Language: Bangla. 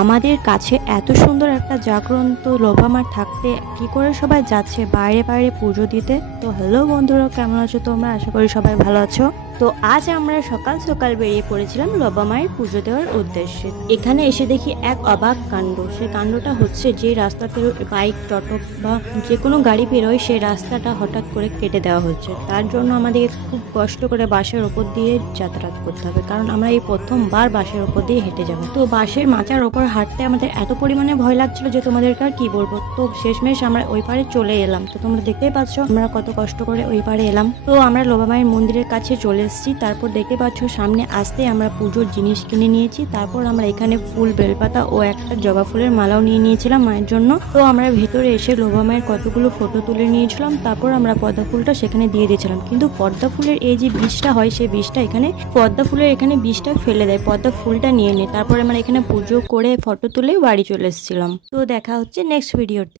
আমাদের কাছে এত সুন্দর একটা জাগ্রন্ত লোভামার থাকতে কি করে সবাই যাচ্ছে বাইরে বাইরে পুজো দিতে। তো হ্যালো বন্ধুরা, কেমন আছো তোমরা? আশা করি সবাই ভালো আছো। তো আজ আমরা সকাল সকাল বেরিয়ে পড়েছিলাম লোবামায়ের পুজো দেওয়ার উদ্দেশ্যে। এখানে এসে দেখি এক অবাক কাণ্ড। সেই কাণ্ডটা হচ্ছে, যে রাস্তাতে বাইক, টোটো বা যে কোনো গাড়ি বেরোয় সেই রাস্তাটা হঠাৎ করে কেটে দেওয়া হচ্ছে। তার জন্য আমাদেরকে খুব কষ্ট করে বাসের ওপর দিয়ে যাতায়াত করতে হবে, কারণ আমরা এই প্রথমবার বাসের ওপর দিয়ে হেঁটে যাবো। তো বাসের মাচার ওপর হাঁটতে আমাদের এত পরিমাণে ভয় লাগছিল যে তোমাদেরকে আর কি বলবো। তো শেষমেশ আমরা ওই পারে চলে এলাম। তো তোমরা দেখতেই পাচ্ছ আমরা কত কষ্ট করে ওই পারে এলাম। তো আমরা লোবামায়ের মন্দিরের কাছে চলে এসেছি। তারপর দেখতে পাচ্ছ সামনে আসতে আমরা পুজোর জিনিস কিনে নিয়েছি। তারপর আমরা এখানে ফুল, বেলপাতা ও একটা জবা ফুলের মালাও নিয়ে নিয়েছিলাম মায়ের জন্য। তো আমরা ভেতরে এসে লোবামায়ের কতগুলো ফটো তুলে নিয়েছিলাম। তারপর আমরা পদ্মা ফুলটা সেখানে দিয়ে দিয়েছিলাম, কিন্তু পদ্মা ফুলের এই যে বীজটা হয় সেই বীজটা এখানে, পদ্মা ফুলের এখানে বীজটা ফেলে দেয়, পদ্মা ফুলটা নিয়ে নেয়। তারপরে আমরা এখানে পুজো করে ফটো তুলে বাড়ি চলে এসেছিলাম। তো দেখা হচ্ছে নেক্সট ভিডিওতে।